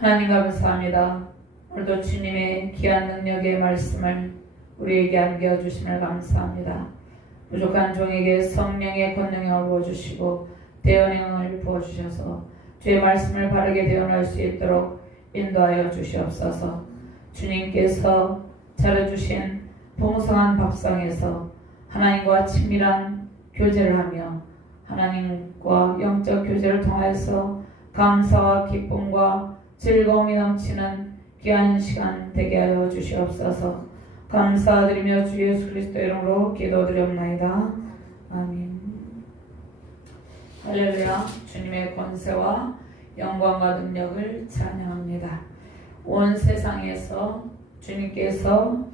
하나님 감사합니다. 오늘도 주님의 귀한 능력의 말씀을 우리에게 안겨주심을 감사합니다. 부족한 종에게 성령의 권능을 부어주시고 대언행을 부어주셔서 주의 말씀을 바르게 대언할 수 있도록 인도하여 주시옵소서. 주님께서 차려주신 풍성한 밥상에서 하나님과 친밀한 교제를 하며 하나님과 영적 교제를 통해서 감사와 기쁨과 즐거움이 넘치는 귀한 시간 되게 하여 주시옵소서. 감사드리며 주 예수 그리스도의 이름으로 기도드렸나이다. 아멘. 할렐루야. 주님의 권세와 영광과 능력을 찬양합니다. 온 세상에서 주님께서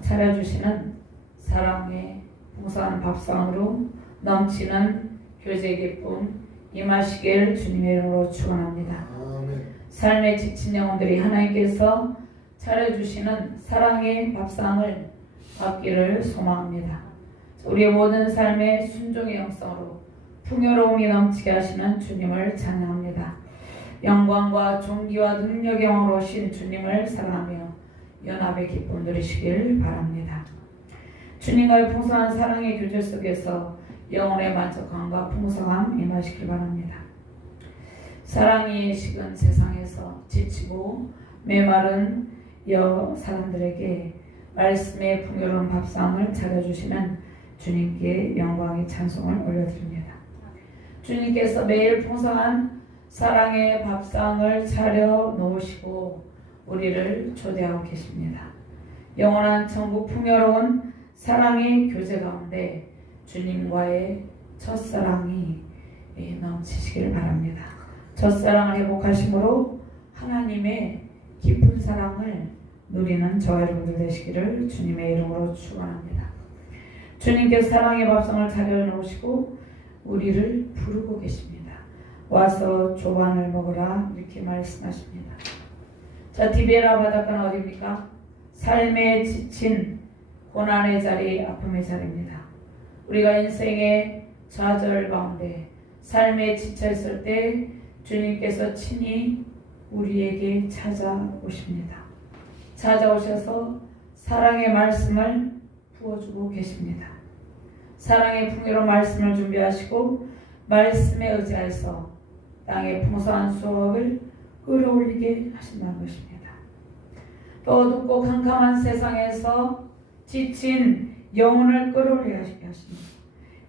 차려주시는 사랑의 풍성한 밥상으로 넘치는 교제 기쁨 임하시길 주님의 이름으로 축원합니다. 삶에 지친 영혼들이 하나님께서 차려주시는 사랑의 밥상을 받기를 소망합니다. 우리의 모든 삶의 순종의 영성으로 풍요로움이 넘치게 하시는 주님을 찬양합니다. 영광과 존귀와 능력의 왕으로 오신 주님을 사랑하며 연합의 기쁨 누리시길 바랍니다. 주님과의 풍성한 사랑의 교제 속에서 영혼의 만족함과 풍성함 임하시길 바랍니다. 사랑이 식은 세상에서 지치고 메마른 사람들에게 말씀의 풍요로운 밥상을 차려주시는 주님께 영광의 찬송을 올려드립니다. 주님께서 매일 풍성한 사랑의 밥상을 차려 놓으시고 우리를 초대하고 계십니다. 영원한 천국 풍요로운 사랑의 교제 가운데 주님과의 첫사랑이 넘치시길 바랍니다. 첫사랑을 회복하심으로 하나님의 깊은 사랑을 누리는 저와 여러분들 되시기를 주님의 이름으로 축원합니다. 주님께서 사랑의 밥상을 차려놓으시고 우리를 부르고 계십니다. 와서 조반을 먹으라 이렇게 말씀하십니다. 자, 디베라 바닷가는 어디입니까? 삶에 지친 고난의 자리, 아픔의 자리입니다. 우리가 인생의 좌절 가운데 삶에 지쳐있을 때 주님께서 친히 우리에게 찾아오십니다. 찾아오셔서 사랑의 말씀을 부어주고 계십니다. 사랑의 풍요로운 말씀을 준비하시고 말씀에 의지해서 땅의 풍성한 수확을 끌어올리게 하신다는 것입니다. 또 어둡고 캄캄한 세상에서 지친 영혼을 끌어올리게 하십니다.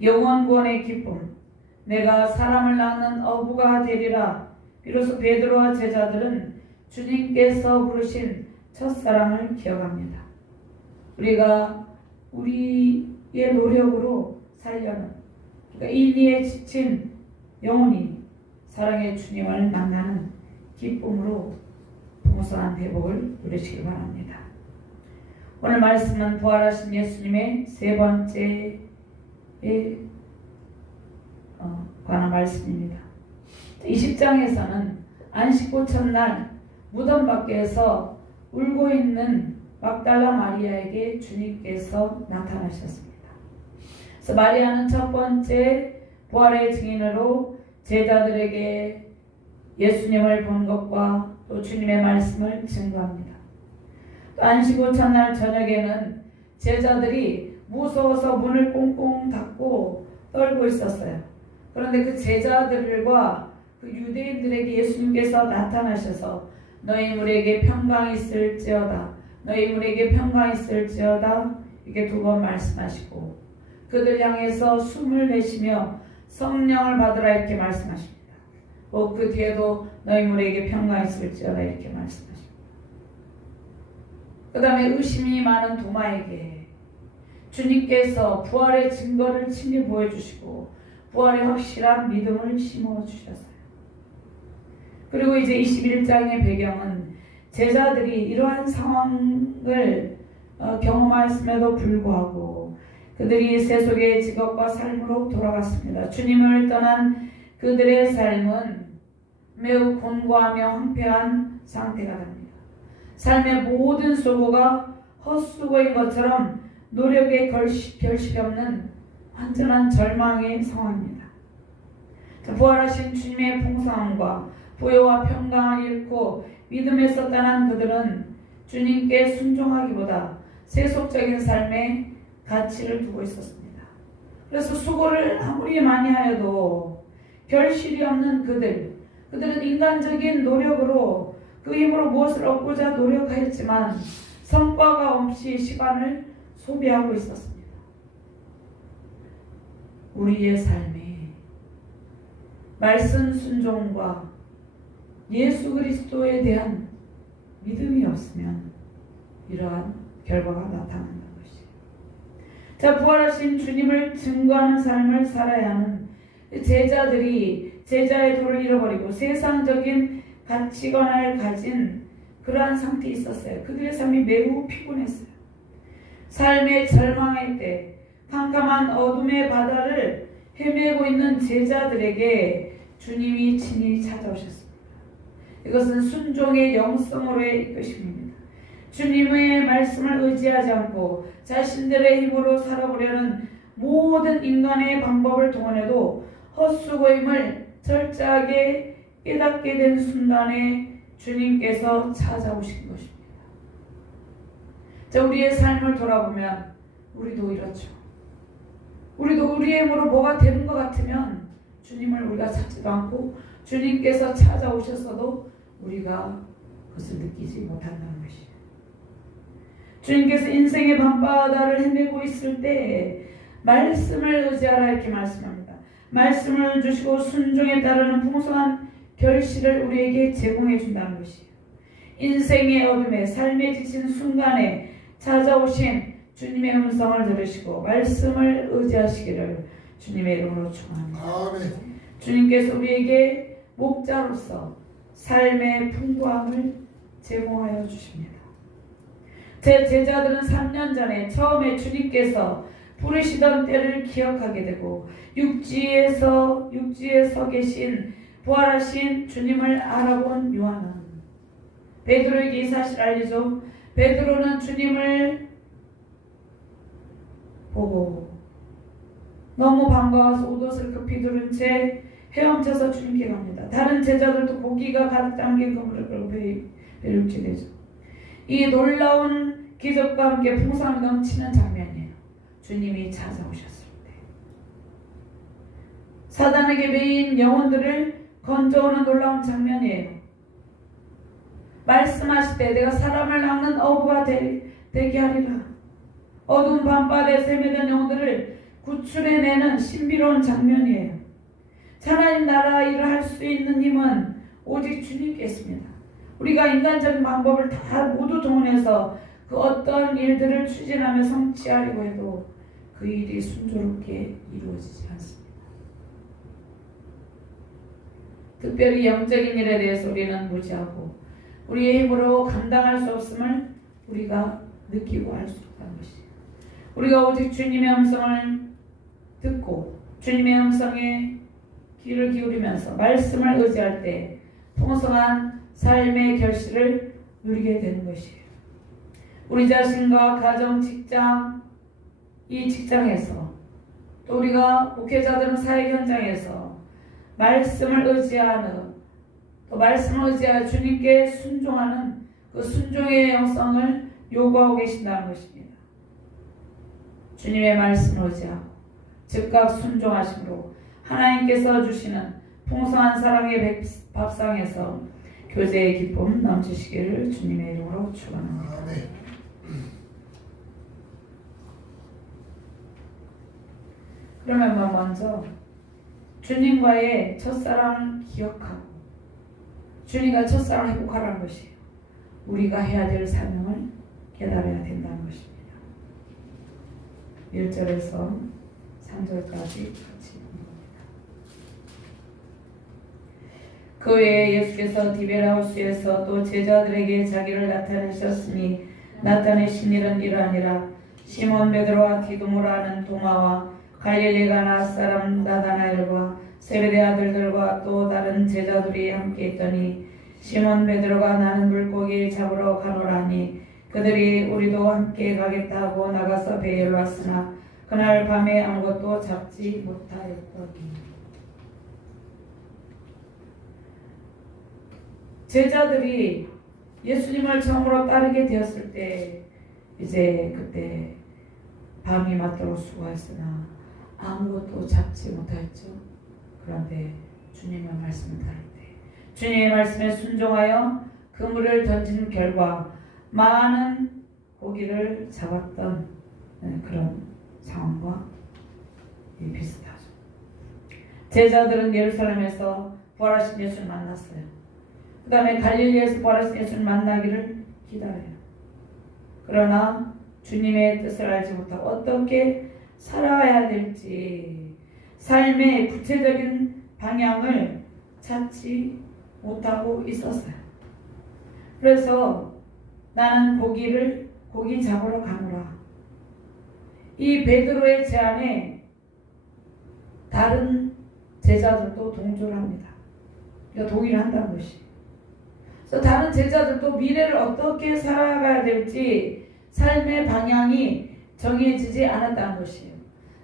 영원 구원의 기쁨, 내가 사람을 낳는 어부가 되리라. 비로소 베드로와 제자들은 주님께서 부르신 첫사랑을 기억합니다. 우리가 우리의 노력으로 살려는, 그러니까 인리에 지친 영혼이 사랑의 주님을 만나는 기쁨으로 풍성한 회복을 누리시기 바랍니다. 오늘 말씀은 부활하신 예수님의 세 번째에 관한 말씀입니다. 20장에서는 안식구 첫날 무덤 밖에서 울고 있는 막달라 마리아에게 주님께서 나타나셨습니다. 그래서 마리아는 첫 번째 부활의 증인으로 제자들에게 예수님을 본 것과 또 주님의 말씀을 증거합니다. 또 안식구 첫날 저녁에는 제자들이 무서워서 문을 꽁꽁 닫고 떨고 있었어요. 그런데 그 제자들과 그 유대인들에게 예수님께서 나타나셔서 너희 물에게 평강이 있을지어다, 너희 물에게 평강이 있을지어다 이렇게 두 번 말씀하시고 그들 향해서 숨을 내쉬며 성령을 받으라 이렇게 말씀하십니다. 그 뒤에도 너희 물에게 평강이 있을지어다 이렇게 말씀하십니다. 그 다음에 의심이 많은 도마에게 주님께서 부활의 증거를 친히 보여주시고 부활의 확실한 믿음을 심어주셨어요. 그리고 이제 21장의 배경은 제자들이 이러한 상황을 경험하였음에도 불구하고 그들이 세속의 직업과 삶으로 돌아갔습니다. 주님을 떠난 그들의 삶은 매우 곤고하며 황폐한 상태가 됩니다. 삶의 모든 수고가 헛수고인 것처럼 노력에 결실이 없는 완전한 절망의 상황입니다. 부활하신 주님의 풍성함과 부여와 평강을 잃고 믿음에서 떠난 그들은 주님께 순종하기보다 세속적인 삶에 가치를 두고 있었습니다. 그래서 수고를 아무리 많이 하여도 결실이 없는 그들은 인간적인 노력으로 그 힘으로 무엇을 얻고자 노력하였지만 성과가 없이 시간을 소비하고 있었습니다. 우리의 삶에 말씀 순종과 예수 그리스도에 대한 믿음이 없으면 이러한 결과가 나타난다는 것이에요. 자, 부활하신 주님을 증거하는 삶을 살아야 하는 제자들이 제자의 도를 잃어버리고 세상적인 가치관을 가진 그러한 상태에 있었어요. 그들의 삶이 매우 피곤했어요. 삶의 절망의 때 캄캄한 어둠의 바다를 헤매고 있는 제자들에게 주님이 친히 찾아오셨습니다. 이것은 순종의 영성으로의 이끄심입니다. 주님의 말씀을 의지하지 않고 자신들의 힘으로 살아보려는 모든 인간의 방법을 동원해도 헛수고임을 철저하게 깨닫게 된 순간에 주님께서 찾아오신 것입니다. 자, 우리의 삶을 돌아보면 우리도 이렇죠. 우리도 우리의 힘으로 뭐가 되는 것 같으면 주님을 우리가 찾지도 않고 주님께서 찾아오셨어도 우리가 그것을 느끼지 못한다는 것이에요. 주님께서 인생의 밤바다를 헤매고 있을 때 말씀을 의지하라 이렇게 말씀합니다. 말씀을 주시고 순종에 따르는 풍성한 결실을 우리에게 제공해 준다는 것이에요. 인생의 어둠에 삶에 지친 순간에 찾아오신 주님의 음성을 들으시고 말씀을 의지하시기를 주님의 이름으로 축원합니다. 주님께서 우리에게 목자로서 삶의 풍부함을 제공하여 주십니다. 제 제자들은 3년 전에 처음에 주님께서 부르시던 때를 기억하게 되고 육지에 서 계신 부활하신 주님을 알아본 요한은 베드로에게 이 사실을 알리죠. 베드로는 주님을 보고 너무 반가워서 옷옷을 급히 두른 채 헤엄쳐서 주님께 갑니다. 다른 제자들도 고기가 가득 담긴 그물을 끌고 배를 육지 되죠. 이 놀라운 기적과 함께 풍성함이 넘치는 장면이에요. 주님이 찾아오셨을 때 사단에게 매인 영혼들을 건져오는 놀라운 장면이에요. 말씀하실 때 내가 사람을 낚는 어부가 되게 하리라. 어두운 밤바다에 세매된 영혼들을 구출해내는 신비로운 장면이에요. 하나님 나라 일을 할 수 있는 힘은 오직 주님께 있습니다. 우리가 인간적인 방법을 다 모두 동원해서 그 어떤 일들을 추진하며 성취하려고 해도 그 일이 순조롭게 이루어지지 않습니다. 특별히 영적인 일에 대해서 우리는 무지하고 우리의 힘으로 감당할 수 없음을 우리가 느끼고 알 수 없다는 것이에요. 우리가 오직 주님의 음성을 듣고 주님의 음성에 귀를 기울이면서 말씀을 의지할 때 풍성한 삶의 결실을 누리게 되는 것이에요. 우리 자신과 가정, 직장, 이 직장에서 또 우리가 목회자들은 사회 현장에서 말씀을 의지하는 또 말씀을 의지하여 주님께 순종하는 그 순종의 영성을 요구하고 계신다는 것입니다. 주님의 말씀을 의지하고 즉각 순종하심으로 하나님께서 주시는 풍성한 사랑의 밥상에서 교제의 기쁨 넘치시기를 주님의 이름으로 축원합니다. 그러면 먼저 주님과의 첫사랑을 기억하고 주님과 첫사랑을 회복하라는 것이에요. 우리가 해야 될 사명을 깨달아야 된다는 것입니다. 1절에서 3절까지 같이 읽습니다. 그 외에 예수께서 디베라우스에서 또 제자들에게 자기를 나타내셨으니 나타내신 일은 이러하니라. 시몬 베드로와 디두모라 하는 도마와 갈릴리 가나 사람 나다나엘과 세베대 아들들과 또 다른 제자들이 함께 있더니 시몬 베드로가 나는 물고기 잡으러 가노라니 그들이 우리도 함께 가겠다 하고 나가서 배에 왔으나 그날 밤에 아무것도 잡지 못하였더니. 제자들이 예수님을 처음으로 따르게 되었을 때 이제 그때 밤이 맞도록 수고했으나 아무것도 잡지 못하였죠. 그런데 주님의 말씀을 따를 때 주님의 말씀에 순종하여 그물을 던진 결과 많은 고기를 잡았던 그런 상황과 비슷하죠. 제자들은 예루살렘에서 부활하신 예수를 만났어요. 그 다음에 갈릴리에서 부활하신 예수를 만나기를 기다려요. 그러나 주님의 뜻을 알지 못하고 어떻게 살아야 될지 삶의 구체적인 방향을 찾지 못하고 있었어요. 그래서 나는 고기 잡으러 가노라. 이 베드로의 제안에 다른 제자들도 동조를 합니다. 그러니까 동의를 한다는 것이. 그래서 다른 제자들도 미래를 어떻게 살아가야 될지 삶의 방향이 정해지지 않았다는 것이에요.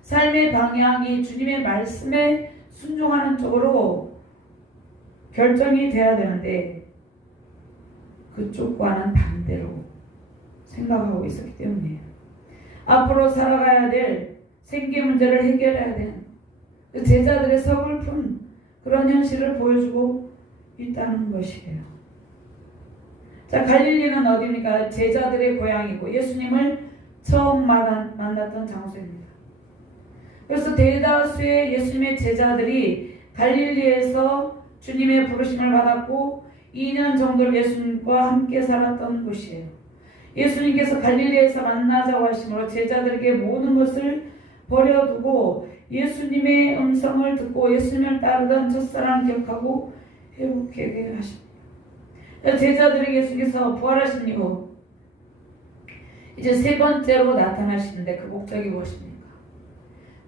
삶의 방향이 주님의 말씀에 순종하는 쪽으로 결정이 돼야 되는데 그쪽과는 반대로 생각하고 있었기 때문이에요. 앞으로 살아가야 될 생계 문제를 해결해야 되는 제자들의 서글픈 그런 현실을 보여주고 있다는 것이에요. 자, 갈릴리는 어디입니까? 제자들의 고향이고 예수님을 처음 만났던 장소입니다. 그래서 대다수의 예수님의 제자들이 갈릴리에서 주님의 부르심을 받았고 2년 정도를 예수님과 함께 살았던 곳이에요. 예수님께서 갈릴리에서 만나자고 하심으로 제자들에게 모든 것을 버려두고 예수님의 음성을 듣고 예수님을 따르던 첫사랑을 기억하고 회복하게 하십니다. 제자들에게 예수님께서 부활하신 이후 이제 세 번째로 나타나시는데 그 목적이 무엇입니까?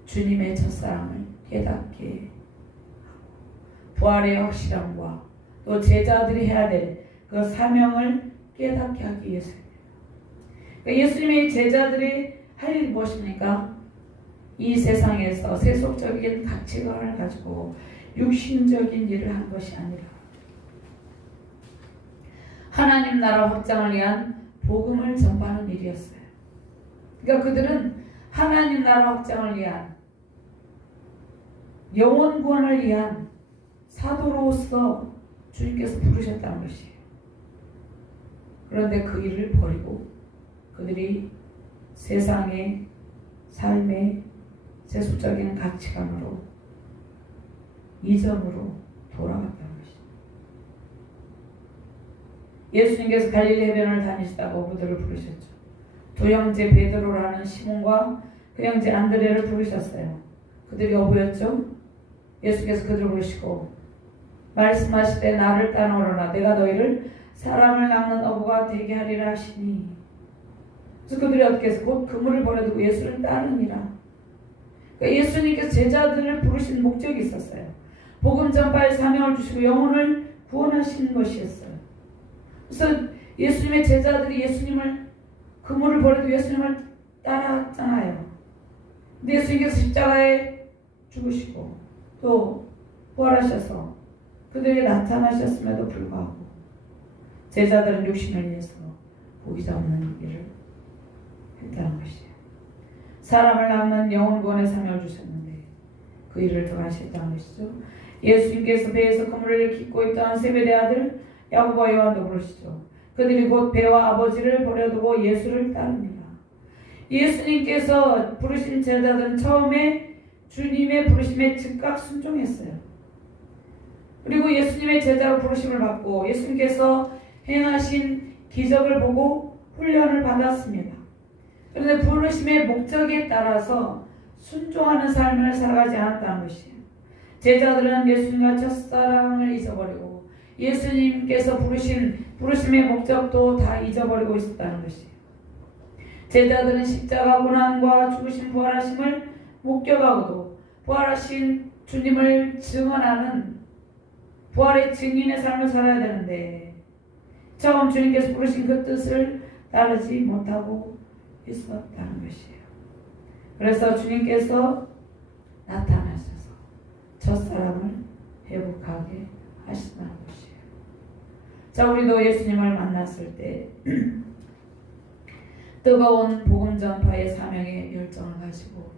주님의 첫사랑을 깨닫게 하고 부활의 확실함과 또 제자들이 해야 될 그 사명을 깨닫게 하기 위해서입니다. 그러니까 예수님의 제자들이 할 일이 무엇입니까? 이 세상에서 세속적인 가치관을 가지고 육신적인 일을 한 것이 아니라 하나님 나라 확장을 위한 복음을 전파하는 일이었어요. 그러니까 그들은 하나님 나라 확장을 위한 영혼 구원을 위한 사도로서 주님께서 부르셨다는 것이에요. 그런데 그 일을 버리고 그들이 세상의 삶의 세속적인 가치관으로 이전으로 돌아갔다는 것입니다. 예수님께서 갈릴리 해변을 다니시다가 어부들을 부르셨죠. 두 형제 베드로라는 시몬과 그 형제 안드레를 부르셨어요. 그들이 어부였죠. 예수께서 그들을 부르시고 말씀하시되 나를 따라오라 내가 너희를 사람을 낚는 어부가 되게 하리라 하시니 그래서 그들이 어떻게 해서 곧 그물을 버려두고 예수를 따르니라. 그러니까 예수님께서 제자들을 부르신 목적이 있었어요. 복음 전파의 사명을 주시고 영혼을 구원하시는 것이었어요. 그래서 예수님의 제자들이 예수님을 그물을 버려두고 예수님을 따랐잖아요. 근데 예수님께서 십자가에 죽으시고 또 부활하셔서 그들이 나타나셨음에도 불구하고 제자들은 육신을 위해서 고기 잡는 일을 했다는 것이에요. 사람을 낚는 영혼 구원의 사명을 주셨는데 그 일을 더 하셨다는 것이죠. 예수님께서 배에서 그물을 깃고 있던 세베대 아들 야고보와 요한도 부르시죠. 그들이 곧 배와 아버지를 버려두고 예수를 따릅니다. 예수님께서 부르신 제자들은 처음에 주님의 부르심에 즉각 순종했어요. 그리고 예수님의 제자로 부르심을 받고 예수님께서 행하신 기적을 보고 훈련을 받았습니다. 그런데 부르심의 목적에 따라서 순종하는 삶을 살아가지 않았다는 것이에요. 제자들은 예수님과 첫사랑을 잊어버리고 예수님께서 부르신 부르심의 목적도 다 잊어버리고 있었다는 것이에요. 제자들은 십자가 고난과 죽으신 부활하심을 목격하고도 부활하신 주님을 증언하는 부활의 증인의 삶을 살아야 되는데 처음 주님께서 부르신 그 뜻을 따르지 못하고 있었다는 것이에요. 그래서 주님께서 나타나셔서 첫사랑을 회복하게 하신다는 것이에요. 자, 우리도 예수님을 만났을 때 뜨거운 복음 전파의 사명의 열정을 가지고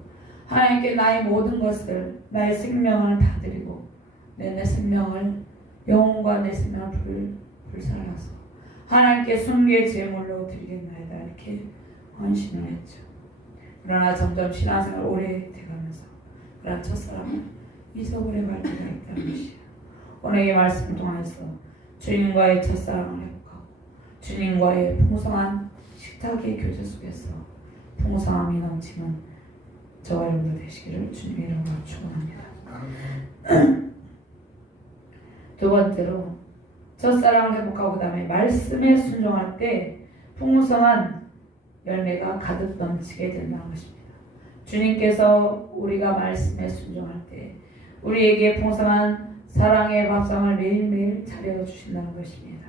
하나님께 나의 모든 것을, 나의 생명을 다 드리고 내 생명을, 영혼과 내 생명을 불살라서 하나님께 순리의 제물로 드리겠나이다 이렇게 헌신을 했죠. 그러나 점점 신앙생활 오래 돼가면서 그런 첫사랑을 잊어버려 갈 때가 있다는 것이에요. 오늘 이 말씀을 통해서 주님과의 첫사랑을 회복하고 주님과의 풍성한 식탁의 교제 속에서 풍성함이 넘치는 저와 여러분들 되시기를 주님의 이름으로 축원합니다. 두 번째로 첫사랑을 회복하고 그 다음에 말씀에 순종할 때 풍성한 열매가 가득 넘치게 된다는 것입니다. 주님께서 우리가 말씀에 순종할 때 우리에게 풍성한 사랑의 밥상을 매일매일 차려주신다는 것입니다.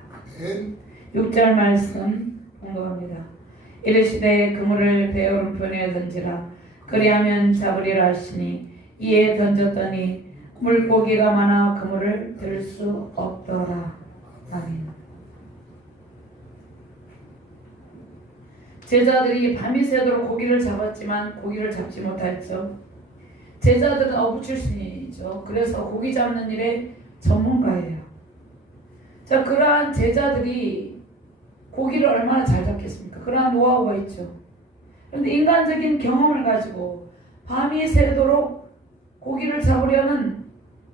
6절 말씀 공부합니다. 이르시되 그물을 배 오른편에 던지라 그리하면 잡으리라 하시니 이에 던졌더니 물고기가 많아 그물을 들 수 없더라. 아멘. 제자들이 밤이 새도록 고기를 잡았지만 고기를 잡지 못했죠. 제자들은 어부 출신이죠. 그래서 고기 잡는 일에 전문가예요. 자, 그러한 제자들이 고기를 얼마나 잘 잡겠습니까? 그러한 노하우가 있죠. 그런데 인간적인 경험을 가지고 밤이 새도록 고기를 잡으려는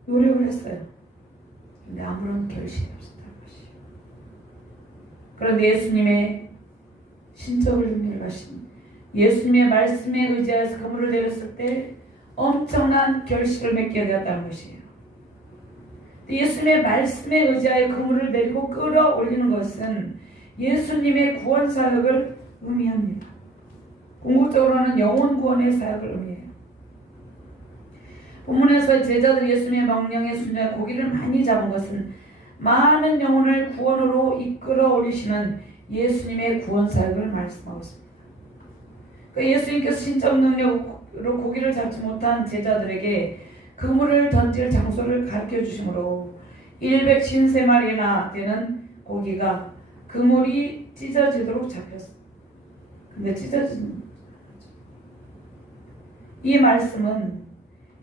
노력을 했어요. 근데 아무런 결실이 없었다는 것이에요. 그런데 예수님의 신적을 준비하신 예수님의 말씀에 의지해서 그물을 내렸을 때 엄청난 결실을 맺게 되었다는 것이에요. 예수님의 말씀에 의지하여 그물을 내리고 끌어올리는 것은 예수님의 구원 사역을 의미합니다. 궁극적으로는 영혼 구원의 사역을 의미해요. 본문에서 제자들 예수님의 명령에 순종해 고기를 많이 잡은 것은 많은 영혼을 구원으로 이끌어 올리시는 예수님의 구원 사역을 말씀하고 있습니다. 그러니까 예수님께서 신적 능력으로 고기를 잡지 못한 제자들에게 그물을 던질 장소를 가르쳐 주심으로 153마리나 되는 고기가 그물이 찢어지도록 잡혔습니다. 근데 찢어지는 이 말씀은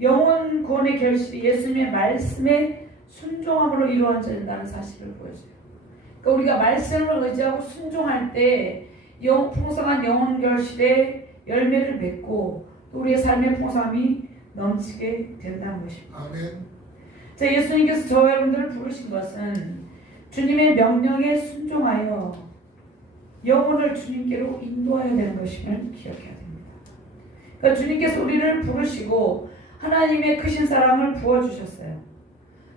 영혼 구원의 결실이 예수님의 말씀에 순종함으로 이루어진다는 사실을 보여줘요. 그러니까 우리가 말씀을 의지하고 순종할 때 풍성한 영혼 결실의 열매를 맺고 또 우리의 삶의 풍성함이 넘치게 된다는 것입니다. 아멘. 자, 예수님께서 저와 여러분들을 부르신 것은 주님의 명령에 순종하여 영혼을 주님께로 인도해야 되는 것임을 기억해야 됩니다. 그러니까 주님께서 우리를 부르시고 하나님의 크신 사랑을 부어주셨어요.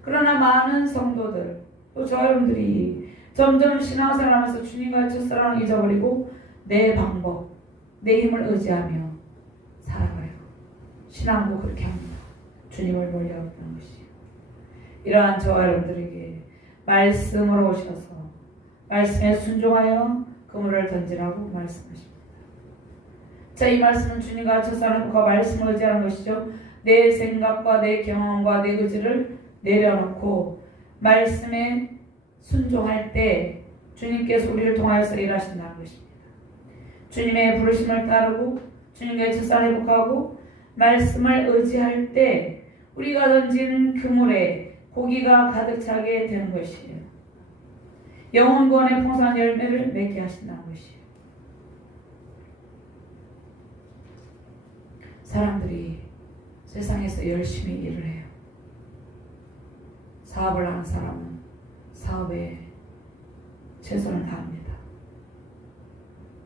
그러나 많은 성도들 또 저와 여러분들이 점점 신앙생활하면서 주님과의 첫사랑을 잊어버리고 내 방법, 내 힘을 의지하며 살아가요. 신앙도 그렇게 합니다. 주님을 멀리하는 것이에요. 이러한 저와 여러분들에게 말씀으로 오셔서 말씀에 순종하여 그물을 던지라고 말씀하십니다. 자, 이 말씀은 주님과 첫사랑과 말씀을 의지하는 것이죠. 내 생각과 내 경험과 내 의지를 내려놓고 말씀에 순종할 때 주님께서 우리를 통하여서 일하신다는 것입니다. 주님의 부르심을 따르고 주님의 첫사랑을 회복하고 말씀을 의지할 때 우리가 던진 그물에 고기가 가득 차게 되는 것이에요. 영혼 구원의 풍성한 열매를 맺게 하신다는 것이에요. 사람들이 세상에서 열심히 일을 해요. 사업을 하는 사람은 사업에 최선을 다합니다.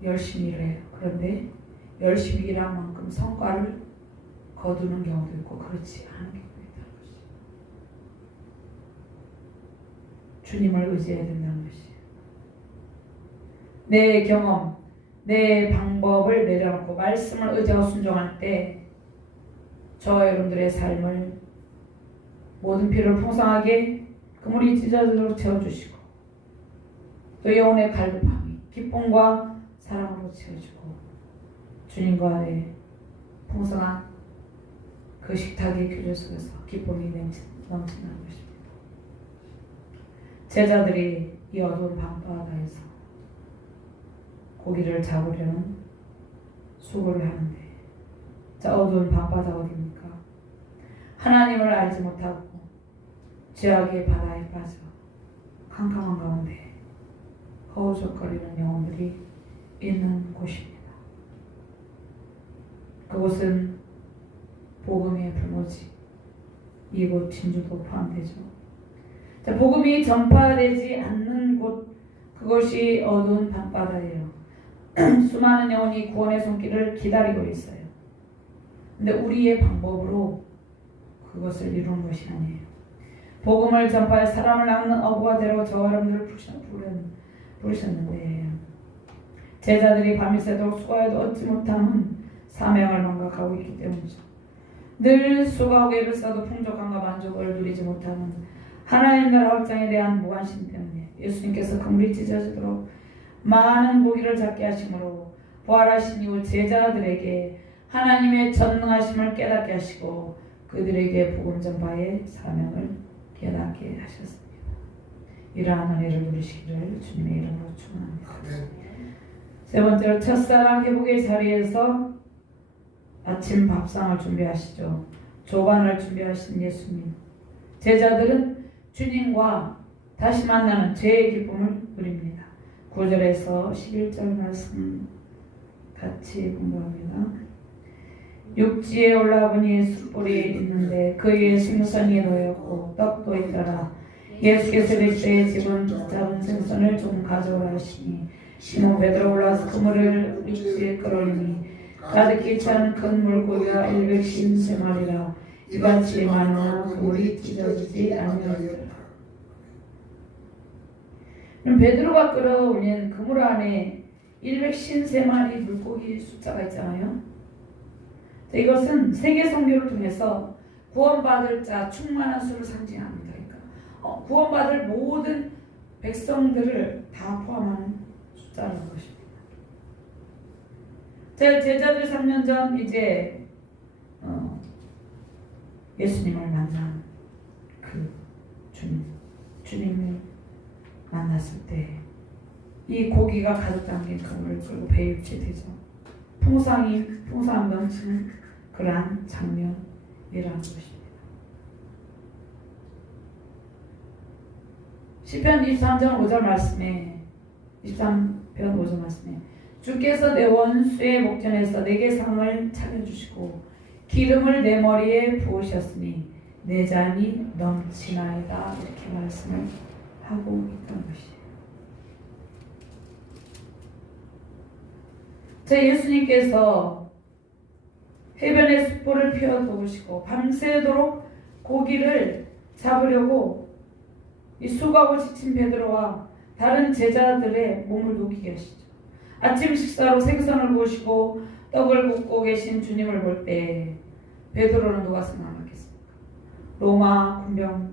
열심히 일해요. 그런데 열심히 일한 만큼 성과를 거두는 경우도 있고 그렇지 않은 경우도 있다는 것이에요. 주님을 의지해야 된다는 것이에요. 내 경험, 내 방법을 내려놓고 말씀을 의지하고 순종할 때 저와 여러분들의 삶을 모든 필요를 풍성하게 그물이 찢어지도록 채워주시고 또 영혼의 갈급함이 기쁨과 사랑으로 채워주고 주님과의 풍성한 그 식탁의 교제 속에서 기쁨이 넘친다는 것입니다. 제자들이 이 어두운 밤바다에서 고기를 잡으려는 수고를 하는데, 자, 어두운 밤바다 어디입니까? 하나님을 알지 못하고 죄악의 바다에 빠져 캄캄한 가운데 허우적거리는 영혼들이 있는 곳입니다. 그곳은 복음의 불모지, 이곳 진주도 포함되죠. 자, 복음이 전파되지 않는 곳, 그것이 어두운 밤바다예요. 수많은 영혼이 구원의 손길을 기다리고 있어요. 근데 우리의 방법으로 그것을 이루는 것이 아니에요. 복음을 전파해 사람을 낳는 어부가되로 저와 여러분들을 부르셨는데, 제자들이 밤이 새도록 수고해도 얻지 못함은 사명을 망각하고 있기 때문이죠. 늘 수고하고 애를 써도 풍족함과 만족을 누리지 못하는 하나님 나라 확장에 대한 무관심 때문에 예수님께서 그물이 찢어지도록 많은 고기를 잡게 하심으로 부활하신 이후 제자들에게 하나님의 전능하심을 깨닫게 하시고 그들에게 복음 전파의 사명을 깨닫게 하셨습니다. 이러한 은혜를 누리시기를 주님의 이름으로 축원합니다. 세 번째로 첫사랑 회복의 자리에서 아침 밥상을 준비하시죠. 조반을 준비하신 예수님. 제자들은 주님과 다시 만나는 죄의 기쁨을 누립니다. 9절에서 11절 말씀 같이 공부합니다. 육지에 올라보니 숯불이 있는데 그 위에 생선이 놓였고 떡도 있더라. 예수께서 이르시되 지금 잡은 생선을 좀 가져오라 하시니 시몬 베드로 올라와서 그물을 육지에 끌어올리니 가득히 찬 큰 물고기가 153마리라. 이같이 많으나 그물이 찢어지지 아니하였더라. 그럼 베드로가 끌어올린 그물 안에 153마리 물고기 숫자가 있잖아요. 이것은 세계 선교를 통해서 구원받을 자 충만한 수를 상징합니다. 그러니까 구원받을 모든 백성들을 다 포함하는 숫자라는 것입니다. 제자들 3년 전 이제 예수님을 만난 그 주님을 만났을 때 이 고기가 가득 담긴 그물을 끌고 배에 유치되죠. 풍성함 넘치는 그러한 장면이라는 것입니다. 시편 23장 5절 말씀에 23편 5절 말씀에 주께서 내 원수의 목전에서 내게 상을 차려주시고 기름을 내 머리에 부으셨으니 내 잔이 넘치나이다. 이렇게 말씀을 하고 있던 것이에요. 제 예수님께서 해변에 숯불을 피워 놓으시고 밤새도록 고기를 잡으려고 이 수고하고 지친 베드로와 다른 제자들의 몸을 녹이게 하시죠. 아침 식사로 생선을 구우시고 떡을 굽고 계신 주님을 볼 때 베드로는 누가 생각하겠습니까? 로마 군병들에게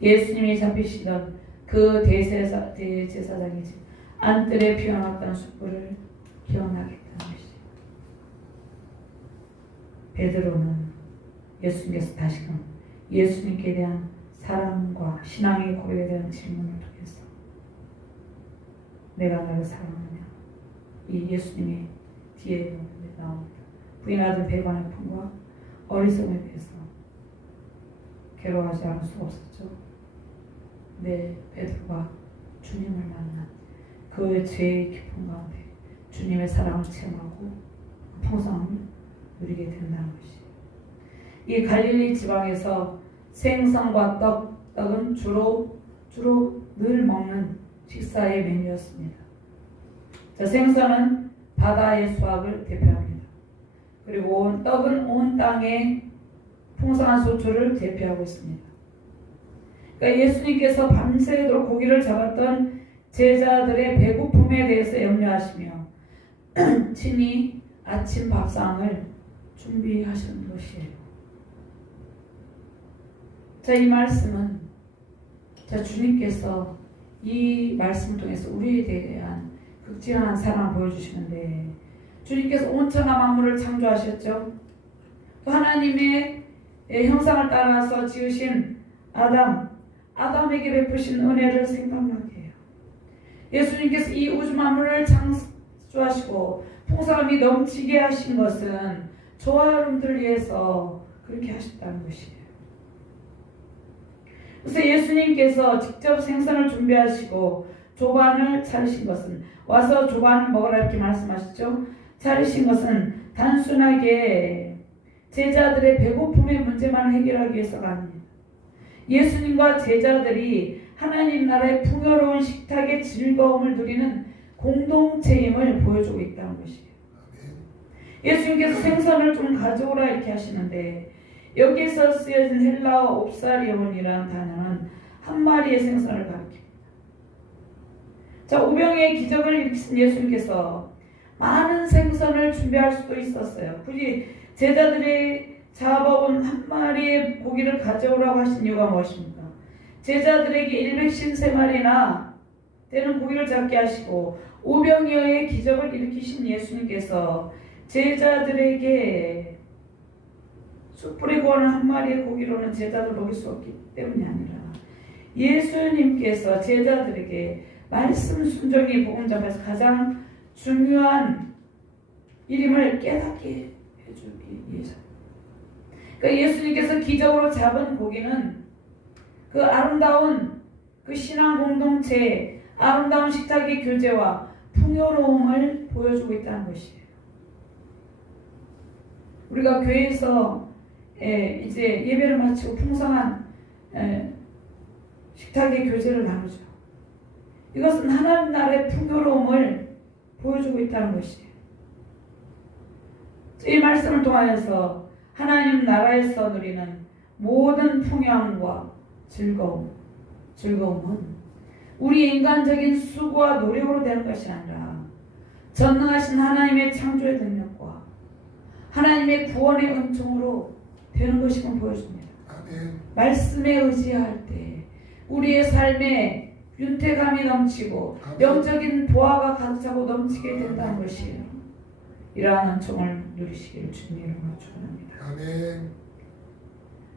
예수님이 잡히시던 그 대제사장이지 안뜰에 피워놨던 숯불을 기억나게 했던 것이죠. 베드로는 예수님께서 다시금 예수님께 대한 사랑과 신앙의 고백에 대한 질문을 통해서 내가 나를 사랑하냐, 이 예수님의 뒤에 나옵니다. 부인하던 배반의 품과 어리석음에 대해서 괴로워하지 않을 수가 없었죠. 네, 베드로가 주님을 만난 그 죄의 깊은 가운데 주님의 사랑을 체험하고 그 풍성함을 누리게 된다는 것이. 이 갈릴리 지방에서 생선과 떡은 주로 늘 먹는 식사의 메뉴였습니다. 자, 생선은 바다의 수확을 대표합니다. 그리고 떡은 온 땅의 풍성한 소출을 대표하고 있습니다. 그러니까 예수님께서 밤새도록 고기를 잡았던 제자들의 배고픔에 대해서 염려하시며 친히 아침 밥상을 준비하시는 것이에요. 자, 이 말씀은 주님께서 이 말씀을 통해서 우리에 대한 극진한 사랑을 보여주시는데, 주님께서 온 천하 만물을 창조하셨죠. 또 하나님의 형상을 따라서 지으신 아담에게 베푸신 은혜를 생각나게 해요. 예수님께서 이 우주 만물을 창조하시고 풍성함이 넘치게 하신 것은 저와 여러분들 위해서 그렇게 하셨다는 것이에요. 그래서 예수님께서 직접 생선을 준비하시고 조반을 차리신 것은, 와서 조반을 먹으라 이렇게 말씀하시죠. 차리신 것은 단순하게 제자들의 배고픔의 문제만 해결하기 위해서가 아닙니다. 예수님과 제자들이 하나님 나라의 풍요로운 식탁의 즐거움을 누리는 공동체임을 보여주고 있다는 것이에요. 예수님께서 생선을 좀 가져오라 이렇게 하시는데, 여기서 쓰여진 헬라어 옵사리온이라는 단어는 한 마리의 생선을 가리킵니다. 자, 오병이의 기적을 일으키신 예수님께서 많은 생선을 준비할 수도 있었어요. 굳이 제자들이 잡아온 한 마리의 고기를 가져오라고 하신 이유가 무엇입니까? 제자들에게 153마리나 되는 고기를 잡게 하시고 오병이어의 기적을 일으키신 예수님께서 제자들에게 숯불에 구워는 한 마리의 고기로는 제자들 먹일 수 없기 때문이 아니라 예수님께서 제자들에게 말씀 순종이 복음 전파에서 가장 중요한 일임을 깨닫게 해주기 위해서. 그러니까 예수님께서 기적으로 잡은 고기는 그 아름다운 그 신앙 공동체의 아름다운 식탁의 교제와 풍요로움을 보여주고 있다는 것이에요. 우리가 교회에서 이제 예배를 마치고 풍성한 식탁의 교제를 나누죠. 이것은 하나님 나라의 풍요로움을 보여주고 있다는 것이에요. 이 말씀을 통하여서 하나님 나라에서 누리는 모든 풍요함과 즐거움은 우리 인간적인 수고와 노력으로 되는 것이 아니라 전능하신 하나님의 창조의 능력과 하나님의 구원의 은총으로 되는 것임을 보여줍니다. 아멘. 말씀에 의지할 때 우리의 삶에 윤택함이 넘치고 아멘. 영적인 보화가 가득 차고 넘치게 된다는 것이에요. 이러한 은총을 누리시기를 주님의 이름으로 축원합니다. 아멘.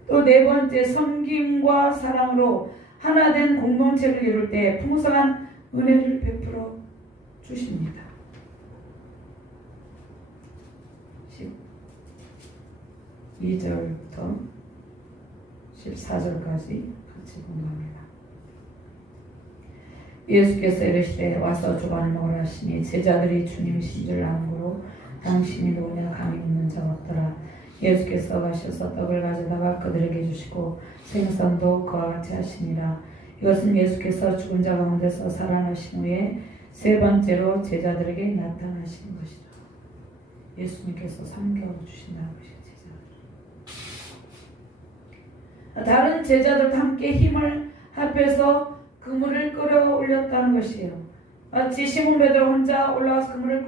또 네 번째, 섬김과 사랑으로 하나된 공동체를 이룰 때 풍성한 은혜를 베풀어 주십니다. 12절부터 14절까지 같이 공부합니다. 예수께서 이르시되 와서 조반을 먹으라 하시니 제자들이 주님이신 줄 아는 고로 당신이 누구냐 감히 묻는 자가 없더라. 예수께서 가셔서 떡을 가져다가 그들에게 주시고 생선도 그와 같이 하시니라. 이것은 예수께서 죽은 자 가운데서 살아나신 후에 세 번째로 제자들에게 나타나신 것이다. 예수님께서 섬겨주신다는 것이죠. 다른 제자들과 함께 힘을 합해서 그물을 끌어올렸다는 것이에요. 마치 시몬 베드로 혼자 올라가서 그물을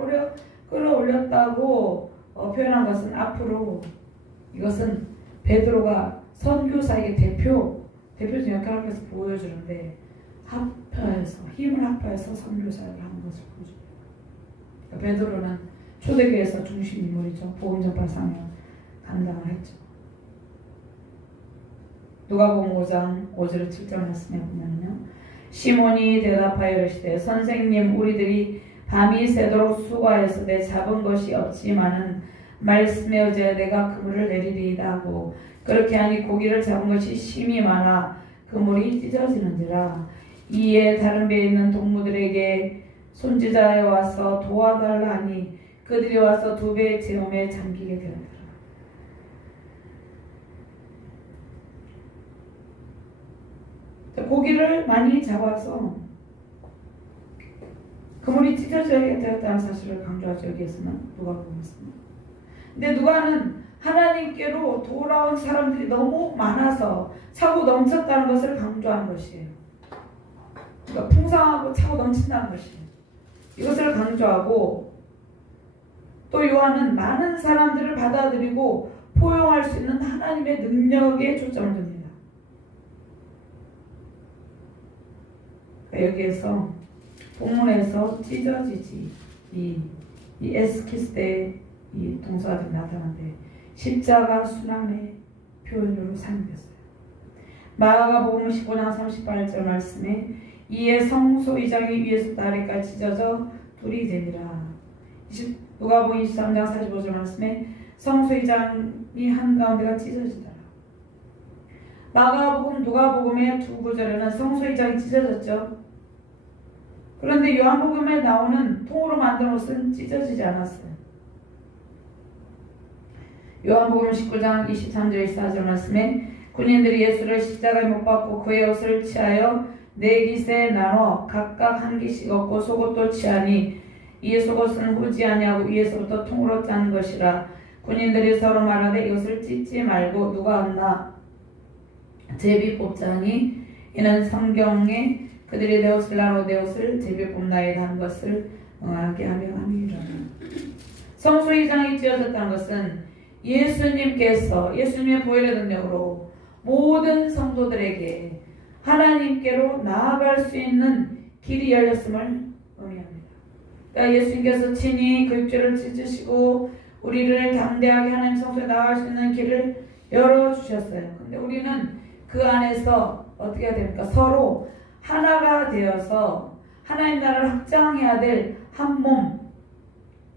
끌어올렸다고 표현한 것은 앞으로 이것은 베드로가 선교사에게 대표적인 역할을 해서 보여주는데 힘을 합해서 선교사를 하는 것을 보여줍니다. 그러니까 베드로는 초대교회에서 중심 인물이죠. 복음 전파 사명 감당을 했죠. 누가복음 5장 5절 7절 말씀에 보면요. 시몬이 대답하여 이르시되 선생님 우리들이 밤이 새도록 수고하였으되 잡은 것이 없지만은 말씀에 의지하여 내가 그물을 내리리이다 하고 그렇게 하니 고기를 잡은 것이 심히 많아 그물이 찢어지는지라. 이에 다른 배에 있는 동무들에게 손지자에 와서 도와달라 하니 그들이 와서 두 배의 체험에 잠기게 되었더라. 고기를 많이 잡아서 그물이 찢어져야 되었다는 사실을 강조하죠. 여기에서는 누가복음에서는. 근데 누가는 하나님께로 돌아온 사람들이 너무 많아서 차고 넘쳤다는 것을 강조하는 것이에요. 그러니까 풍성하고 차고 넘친다는 것이에요. 이것을 강조하고 또 요한은 많은 사람들을 받아들이고 포용할 수 있는 하나님의 능력에 초점을 둡니다. 여기에서 본문에서 찢어지지 이 에스키스데 이 동사들이 나타나는데 십자가 순환의 표현으로 사용됐어요. 마가복음 15장 38절 말씀에 이에 성소이장이 위에서 아래까지 찢어져 둘이 되니라. 누가복음 23장 45절 말씀에 성소이장이 한가운데가 찢어지더라. 마가복음, 누가복음의 두 구절에는 성소이장이 찢어졌죠. 그런데 요한복음에 나오는 통으로 만든 옷은 찢어지지 않았어요. 요한복음 19장 23절 24절 말씀에 군인들이 예수를 십자가에 못 박고 그의 옷을 취하여 네 깃에 나눠 각각 한 깃씩 얻고 속옷도 취하니 이에 속옷은 후지 아니하고 위에서부터 통으로 짠 것이라. 군인들이 서로 말하되 이것을 찢지 말고 누가 얻나 제비 뽑자니 이는 성경에 그들이 내 옷을 나누어 내 옷을 제비 뽑나이다 한 것을 응하게 하려 함이라. 성소이장이 찢어졌다는 것은 예수님의 보혈의 능력으로 모든 성도들에게 하나님께로 나아갈 수 있는 길이 열렸음을 의미합니다. 그러니까 예수님께서 친히 그 육체를 찢으시고 우리를 담대하게 하나님 성소에 나아갈 수 있는 길을 열어주셨어요. 근데 우리는 그 안에서 어떻게 해야 됩니까? 서로 하나가 되어서 하나님 나라를 확장해야 될 한 몸,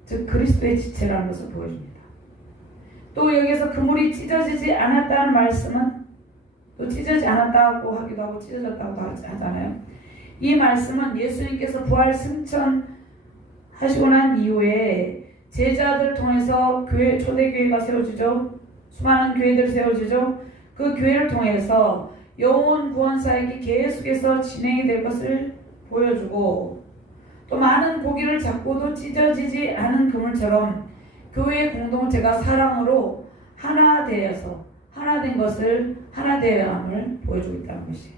즉 그리스도의 지체라는 것을 보여줍니다. 또 여기서 그물이 찢어지지 않았다는 말씀은 또 찢어지지 않았다고 하기도 하고 찢어졌다고 하잖아요. 이 말씀은 예수님께서 부활 승천하시고 난 이후에 제자들을 통해서 초대교회가 세워지죠. 수많은 교회들이 세워지죠. 그 교회를 통해서 영혼 구원 사역이 계속해서 진행이 될 것을 보여주고 또 많은 고기를 잡고도 찢어지지 않은 그물처럼 교회 공동체가 사랑으로 하나 되어서 하나 된 것을 하나 되어야함을 보여주고 있다는 것이에요.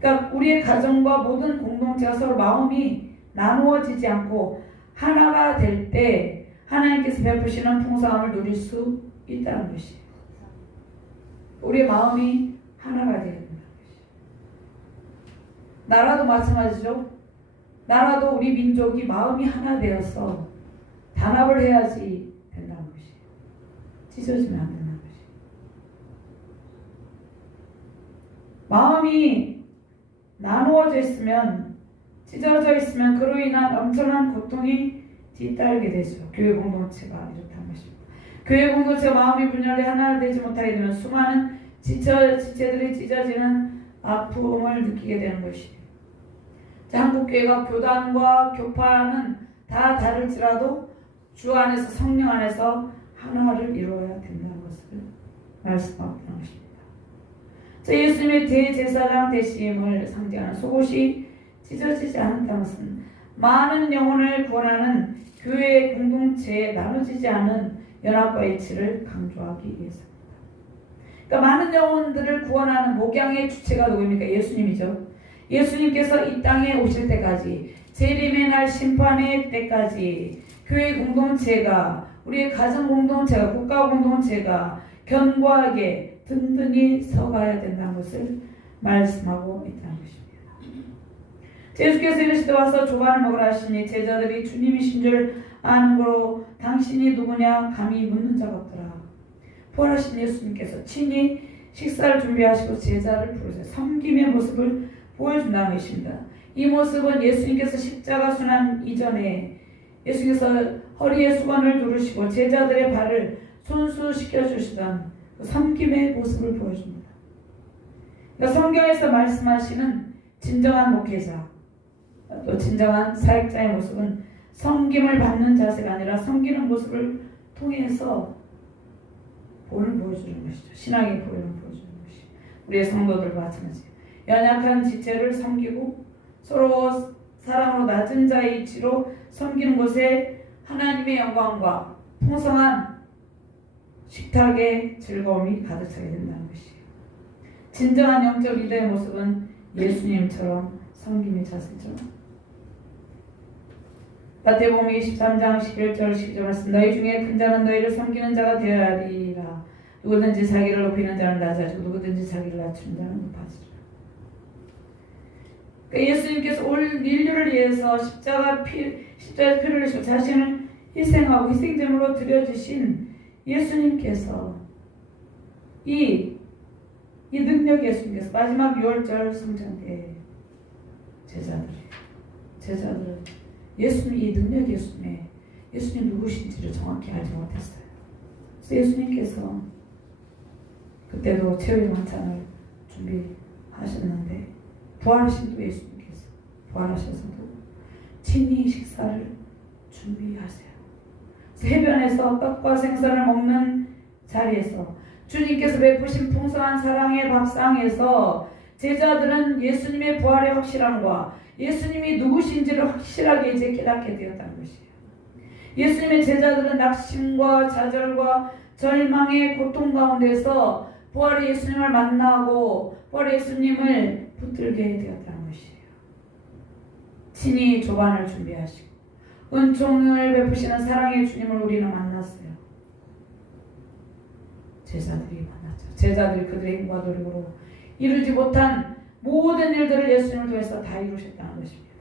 그러니까 우리의 가정과 모든 공동체가 서로 마음이 나누어지지 않고 하나가 될 때 하나님께서 베푸시는 풍성함을 누릴 수 있다는 것이에요. 우리의 마음이 하나가 되어야 된다는 것이에요. 나라도 마찬가지죠. 나라도 우리 민족이 마음이 하나 되어서 단합을 해야지 된다는 것이에요. 찢어지면 안 된다는 것이에요. 마음이 나누어져 있으면 찢어져 있으면 그로 인한 엄청난 고통이 뒤따르게 되죠. 교회 공동체가 이렇다는 것입니다. 교회 공동체가 마음이 분열돼 하나 되지 못하게 되면 수많은 지체들이 찢어지는 아픔을 느끼게 되는 것이에요. 한국교회가 교단과 교파는 다 다를지라도 주 안에서 성령 안에서 하나를 이루어야 된다는 것을 말씀하고 있는 것입니다. 예수님의 대제사장 되심을 상징하는 속옷이 찢어지지 않았다는 것은 많은 영혼을 구원하는 교회 공동체에 나눠지지 않은 연합과 일치를 강조하기 위해서입니다. 그러니까 많은 영혼들을 구원하는 목양의 주체가 누구입니까? 예수님이죠. 예수님께서 이 땅에 오실 때까지 재림의 날 심판의 때까지 교회 공동체가 우리의 가정 공동체가 국가 공동체가 견고하게 든든히 서가야 된다는 것을 말씀하고 있다는 것입니다. 예수께서 이르시되 와서 조반을 먹으라 하시니 제자들이 주님이신 줄 아는 거로 당신이 누구냐 감히 묻는 자가 없더라. 부활하신 예수님께서 친히 식사를 준비하시고 제자를 부르셔 섬김의 모습을 보여준다는 것입니다. 이 모습은 예수님께서 십자가 순환 이전에 예수님께서 허리에 수건을 두르시고 제자들의 발을 손수시켜 주시던 그 섬김의 모습을 보여줍니다. 그러니까 성경에서 말씀하시는 진정한 목회자 또 진정한 사역자의 모습은 섬김을 받는 자세가 아니라 섬기는 모습을 통해서 본을 보여주는 것이죠. 신앙의 본을 보여주는 것이 우리의 성도들과 마찬가지예요. 연약한 지체를 섬기고 서로 사랑으로 낮은 자의 이치로 섬기는 곳에 하나님의 영광과 풍성한 식탁의 즐거움이 가득 차게 된다는 것이에요. 진정한 영적 리더의 모습은 예수님처럼 섬김의 자세죠. 마태복음 23장 11절 12절 말씀 너희 중에 큰 자는 너희를 섬기는 자가 되어야 하리라. 누구든지 자기를 높이는 자는 낮아지고 누구든지 자기를 낮추는 자는 높아지리라. 그러니까 예수님께서 올 인류를 위해서 십자가의 피를 흘리시고 자신을 희생하고 희생제물로 드려주신 예수님께서 이 능력 예수님께서 마지막 6월절 성전 때 제자들은 예수님 이 능력 예수님 누구신지를 정확히 알지 못했어요. 그래서 예수님께서 그때도 최후의晚餐을 준비하셨는데 부활하신 또 예수님께서 부활하셔서도 친히 식사를 준비하세요. 그래서 해변에서 떡과 생선을 먹는 자리에서 주님께서 베푸신 풍성한 사랑의 밥상에서 제자들은 예수님의 부활의 확실함과 예수님이 누구신지를 확실하게 이제 깨닫게 되었다는 것이에요. 예수님의 제자들은 낙심과 좌절과 절망의 고통 가운데서 부활의 예수님을 만나고 부활의 예수님을 붙들게 되었다는 것이에요. 친히 조반을 준비하시고 은총을 베푸시는 사랑의 주님을 우리는 만났어요. 제자들이 만났죠. 제자들이 그들의 힘과 노력으로 이루지 못한 모든 일들을 예수님을 통해서 다 이루셨다는 것입니다.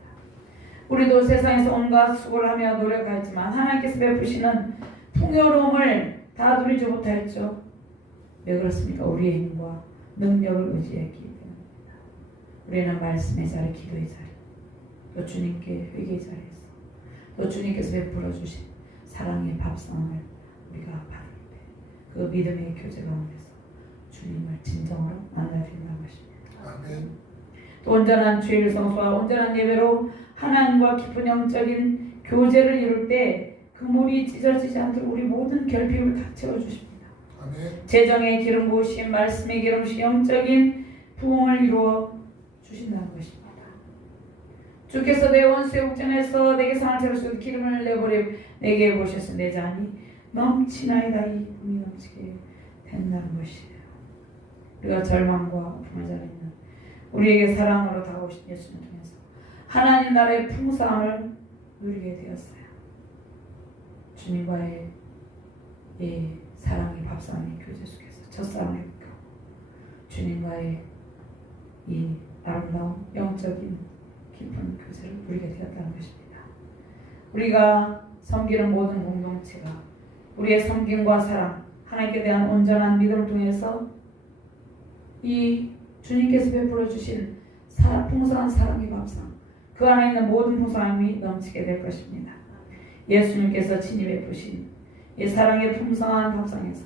우리도 세상에서 온갖 수고를 하며 노력하지만 하나님께서 베푸시는 풍요로움을 다 누리지 못하였죠. 왜 그렇습니까? 우리의 힘과 능력을 의지했기 때문입니다. 우리는 말씀의 자리, 기도의 자리, 또 주님께 회개의 자리에서 또 주님께서 베풀어 주신 사랑의 밥상을 우리가 바를 때 그 믿음의 교제 가운데서 주님을 진정으로 만나야 된다는 것입니다. 아멘. 또 온전한 주일 성수와 온전한 예배로 하나님과 깊은 영적인 교제를 이룰 때 그 물이 찢어지지 않도록 우리 모든 결핍을 다 채워주십니다. 아멘. 재정의 기름 부으심, 말씀의 기름 부으심, 영적인 부흥을 이루어 주신다는 것입니다. 주께서 내 원수의 옥전에서 내게 상을 채우시고 기름을 내버려 내게 보셔서 내 잔이 넘치나이다. 이 부흥이 넘치게 된다는 것이에요. 우리가 절망과 아픔을 잘 있는 우리에게 사랑으로 다가오신 예수님을 통해서 하나님 나라의 풍성함을 누리게 되었어요. 주님과의 이 사랑의 밥상의 교제 속에서 첫사랑을 겪고 주님과의 이 아름다운 영적인 깊은 교제를 누리게 되었다는 것입니다. 우리가 섬기는 모든 공동체가 우리의 섬김과 사랑, 하나님께 대한 온전한 믿음을 통해서 이 주님께서 베풀어 주신 풍성한 사랑의 밥상, 그 안에 있는 모든 풍성함이 넘치게 될 것입니다. 예수님께서 친히 베푸신 이 사랑의 풍성한 밥상에서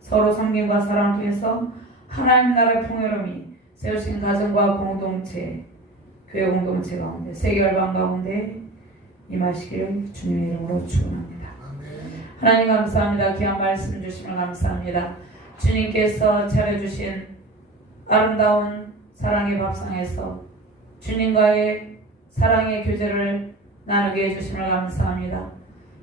서로 섬김과 사랑을 통해서 하나님 나라의 풍요로움이 세우신 가정과 공동체, 교회 공동체 가운데, 세계 열방 가운데 임하시기를 주님의 이름으로 축원합니다. 하나님 감사합니다. 귀한 말씀 주시면 감사합니다. 주님께서 차려주신 아름다운 사랑의 밥상에서 주님과의 사랑의 교제를 나누게 해주심을 감사합니다.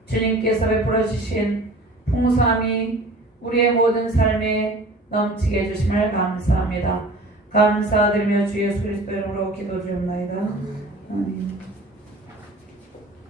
주님께서 베풀어 주신 풍성함이 우리의 모든 삶에 넘치게 해주심을 감사합니다. 감사드리며 주 예수 그리스도 이름으로 기도드립니다. 아멘.